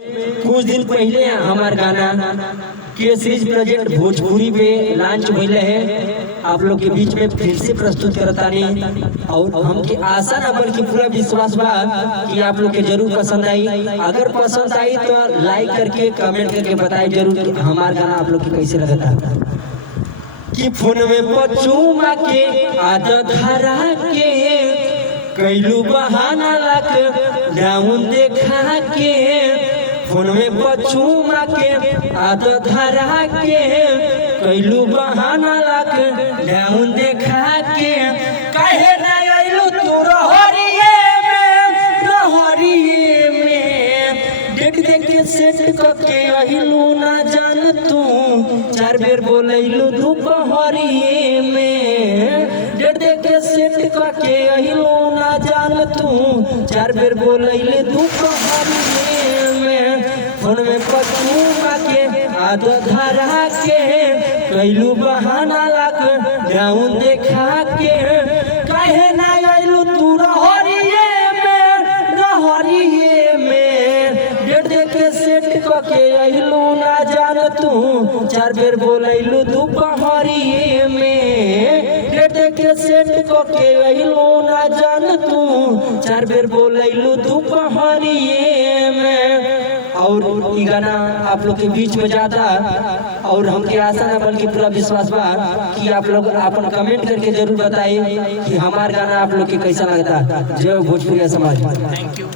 कुछ दिन पहले हमार गाना के सीरीज प्रोजेक्ट भोजपुरी पे लॉन्च भइले है। आप लोग के बीच में फिर से प्रस्तुत करतानी और हमके आशा ना बल्कि पूरा विश्वास बा कि आप लोग के जरूर पसंद आई। अगर पसंद आई तो लाइक करके कमेंट करके बताइए जरूर कि हमार गाना आप लोग के कैसे लगता। कि फोन में पचूमा के आदत हरा के कैलू बहाना लग डाउन देखा के फोन में पचूमा के आदत हरा के कैलू बहाना लग डाउन देखा के काहे ना आइलू तू रहरिये में देख देख के सेट करके आइलू ना जान तू चार बेर बोलैलू दोपहरिये में देख देख के सेट करके आइलू ना जान तू चार बेर बोलैले दोपहरिये में फोन में पचूमा के आदत धरा के कैलू बहाना लग डाउन देखा के काहे ना आइलू तू रहरिये में डेढ़ देख के सेट करके आइलू ना जान तू चार बेर बोलैलू दोपहरिये में डेढ़ देख के सेट करके आइलू ना जान तू चार बेर बोलैलू दोपहरिये में। और ई गाना आप लोग के बीच में जाता और हमके आशा ना बल्कि पूरा विश्वास बा कि आप लोग अपन कमेंट करके जरूर बताइए कि हमार गाना आप लोग के कैसा लगता। जय भोजपुरी समाज। Thank you.